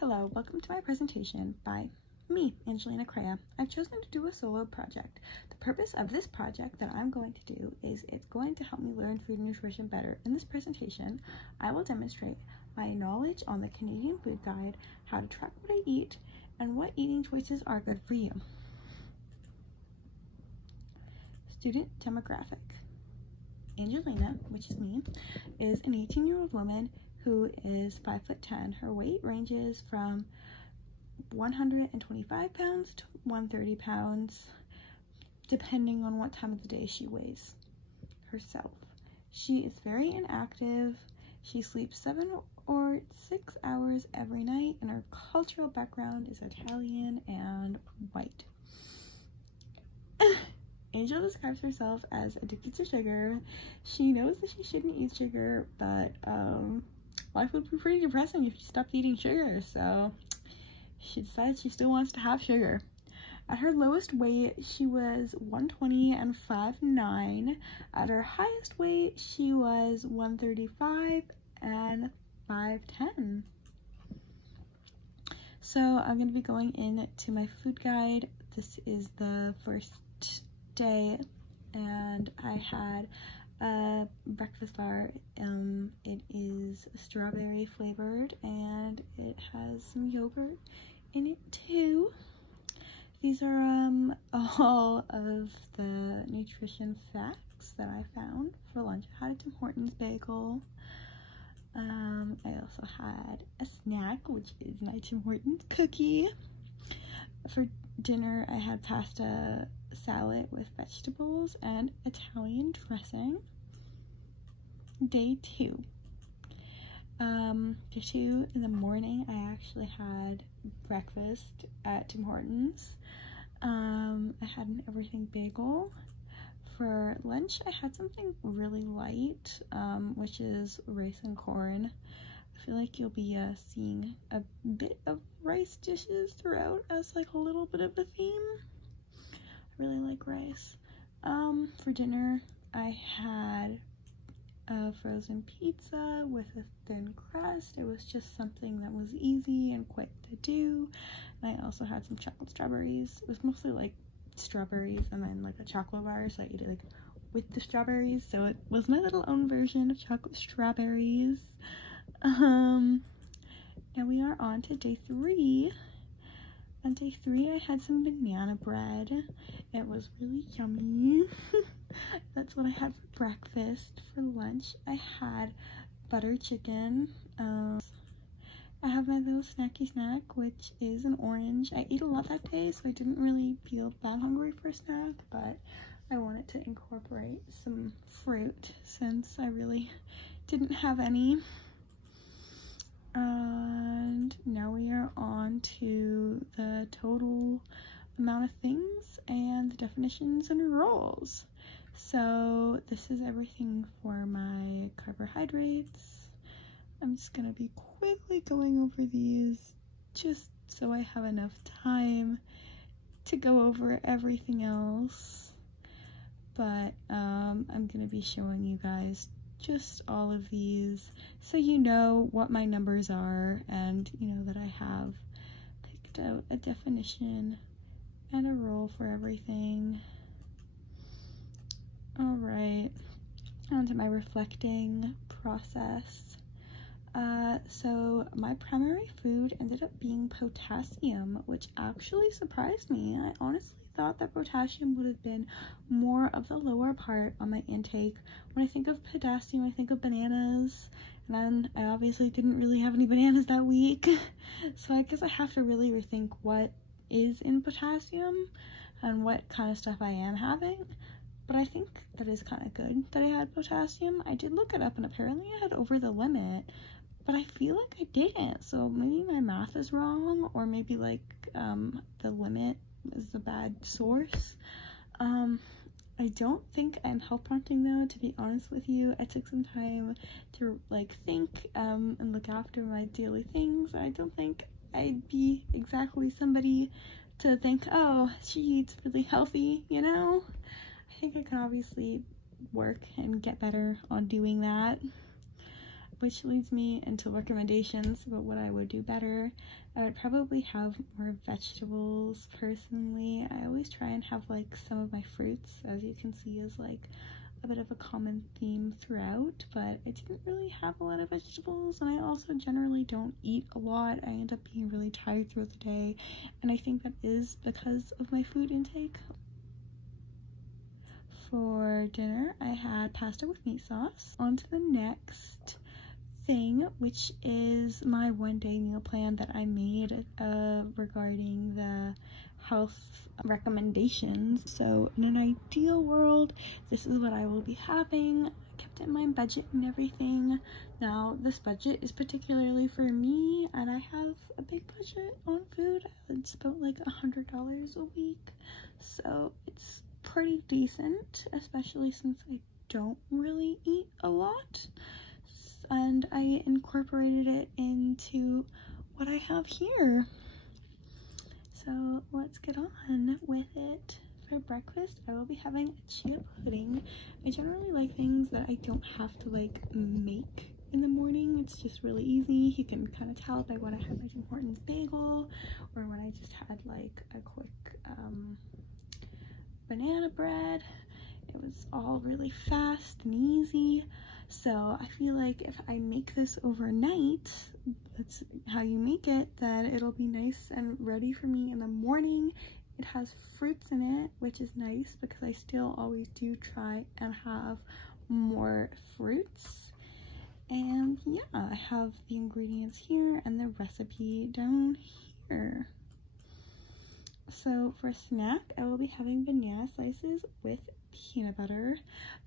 Hello, welcome to my presentation by me, Angelina Crea. I've chosen to do a solo project. The purpose of this project that I'm going to do is it's going to help me learn food and nutrition better. In this presentation, I will demonstrate my knowledge on the Canadian Food Guide, how to track what I eat, and what eating choices are good for you. Student demographic. Angelina, which is me, is an 18-year-old woman who is 5'10". Her weight ranges from 125 pounds to 130 pounds, depending on what time of the day she weighs herself. She is very inactive. She sleeps 7 or 6 hours every night, and her cultural background is Italian and white. Angel describes herself as addicted to sugar. She knows that she shouldn't eat sugar, but life would be pretty depressing if she stopped eating sugar, so she decided she still wants to have sugar. At her lowest weight, she was 120 and 5'9". At her highest weight, she was 135 and 5'10". So I'm going to be going into my food guide. This is the first day, and I had a breakfast bar. It is strawberry flavored and it has some yogurt in it too. These are all of the nutrition facts that I found for lunch. I had a Tim Hortons bagel. I also had a snack, which is my Tim Hortons cookie. For dinner, I had pasta salad with vegetables and Italian dressing. Day 2. Day 2 in the morning, I actually had breakfast at Tim Hortons. I had an everything bagel. For lunch, I had something really light, which is rice and corn. I feel like you'll be seeing a bit of rice dishes throughout as like a little bit of a theme. I really like rice. For dinner, I had a frozen pizza with a thin crust. It was just something that was easy and quick to do. And I also had some chocolate strawberries. It was mostly like strawberries and then like a chocolate bar, so I ate it like with the strawberries. So it was my little own version of chocolate strawberries. Now we are on to day 3. On day 3, I had some banana bread. It was really yummy. That's what I had for breakfast. For lunch, I had butter chicken. I have my little snacky snack, which is an orange. I ate a lot that day, so I didn't really feel that hungry for a snack, but I wanted to incorporate some fruit since I really didn't have any. And now we are on to the total amount of things and the definitions and rules. So this is everything for my carbohydrates. I'm just gonna be quickly going over these just so I have enough time to go over everything else. But I'm gonna be showing you guys just all of these so you know what my numbers are, and you know that I have picked out a definition and a rule for everything. Alright, on to my reflecting process. So my primary food ended up being potassium, which actually surprised me. I honestly thought that potassium would have been more of the lower part on my intake. When I think of potassium, I think of bananas, and then I obviously didn't really have any bananas that week, so I guess I have to really rethink what is in potassium and what kind of stuff I am having. But I think that is kind of good that I had potassium. I did look it up, and apparently I had over the limit, but I feel like I didn't, so maybe my math is wrong, or maybe like the limit is the bad source. I don't think I'm health prompting though, to be honest with you. I took some time to like think and look after my daily things. I don't think I'd be exactly somebody to think, oh, she eats really healthy, you know? I think I can obviously work and get better on doing that. which leads me into recommendations about what I would do better. I would probably have more vegetables personally. I always try and have like some of my fruits, as you can see, is like a bit of a common theme throughout, but I didn't really have a lot of vegetables, and I also generally don't eat a lot. I end up being really tired throughout the day, and I think that is because of my food intake. For dinner, I had pasta with meat sauce. On to the next thing, which is my one-day meal plan that I made regarding the health recommendations. So in an ideal world, this is what I will be having. I kept it in my budget and everything. Now this budget is particularly for me, and I have a big budget on food. It's about like $100 a week, so it's pretty decent, especially since I don't really eat a lot, and I incorporated it into what I have here. So let's get on with it. For breakfast, I will be having a chia pudding. I generally like things that I don't have to like make in the morning. It's just really easy. You can kind of tell by what I had, my Tim Hortons bagel, or when I just had like a quick banana bread. It was all really fast and easy, so I feel like if I make this overnight, that's how you make it, then it'll be nice and ready for me in the morning. It has fruits in it, which is nice because I still always do try and have more fruits. And yeah, I have the ingredients here and the recipe down here. So for snack, I will be having banana slices with peanut butter.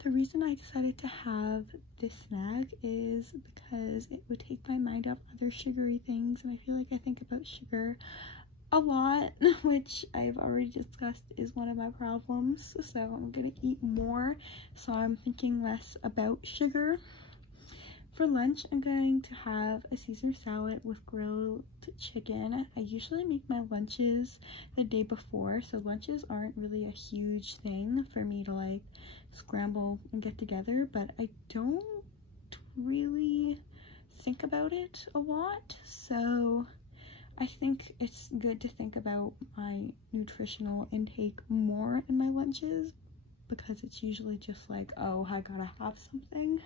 The reason I decided to have this snack is because it would take my mind off other sugary things, and I feel like I think about sugar a lot, which I've already discussed is one of my problems. So I'm gonna eat more, so I'm thinking less about sugar. For lunch, I'm going to have a Caesar salad with grilled chicken. I usually make my lunches the day before, so lunches aren't really a huge thing for me to like scramble and get together, but I don't really think about it a lot, so I think it's good to think about my nutritional intake more in my lunches, because it's usually just like, oh, I gotta have something,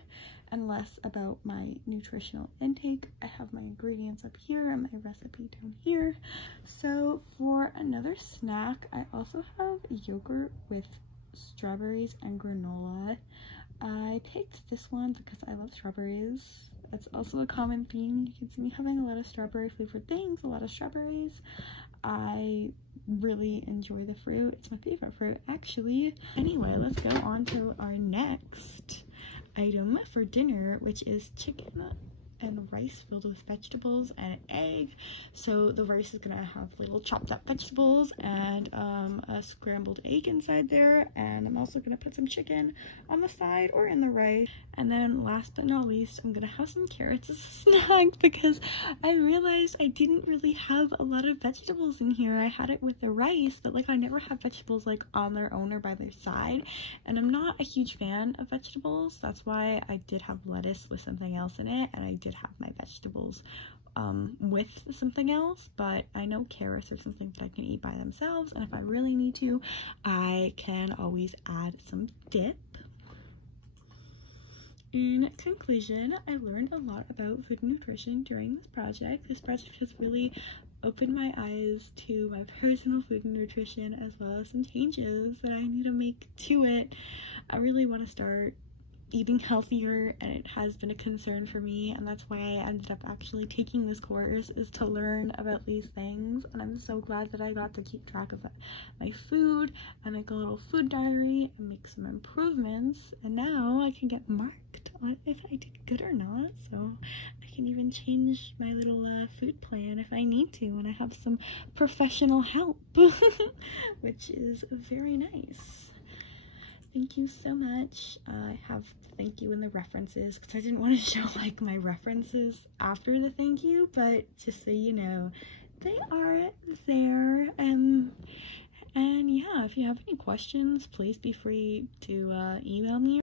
and less about my nutritional intake. I have my ingredients up here and my recipe down here. So for another snack, I also have yogurt with strawberries and granola. I picked this one because I love strawberries. That's also a common theme. You can see me having a lot of strawberry flavored things, a lot of strawberries. I really enjoy the fruit. It's my favorite fruit, actually. Anyway, let's go on to our next item for dinner, which is chicken and rice filled with vegetables and an egg. So the rice is gonna have little chopped up vegetables and a scrambled egg inside there, and I'm also gonna put some chicken on the side or in the rice. And then last but not least, I'm gonna have some carrots as a snack because I realized I didn't really have a lot of vegetables in here. I had it with the rice, but like I never have vegetables like on their own or by their side, and I'm not a huge fan of vegetables. That's why I did have lettuce with something else in it, and I did have my vegetables with something else, but I know carrots are something that I can eat by themselves, and if I really need to, I can always add some dip. In conclusion, I learned a lot about food and nutrition during this project. This project has really opened my eyes to my personal food and nutrition, as well as some changes that I need to make to it. I really want to start eating healthier, and it has been a concern for me, and that's why I ended up actually taking this course, is to learn about these things. And I'm so glad that I got to keep track of my food and make a little food diary and make some improvements, and now I can get marked on if I did good or not, so I can even change my little food plan if I need to, and I have some professional help which is very nice. Thank you so much. I have thank you in the references because I didn't want to show like my references after the thank you, but just so you know, they are there. And yeah, if you have any questions, please be free to email me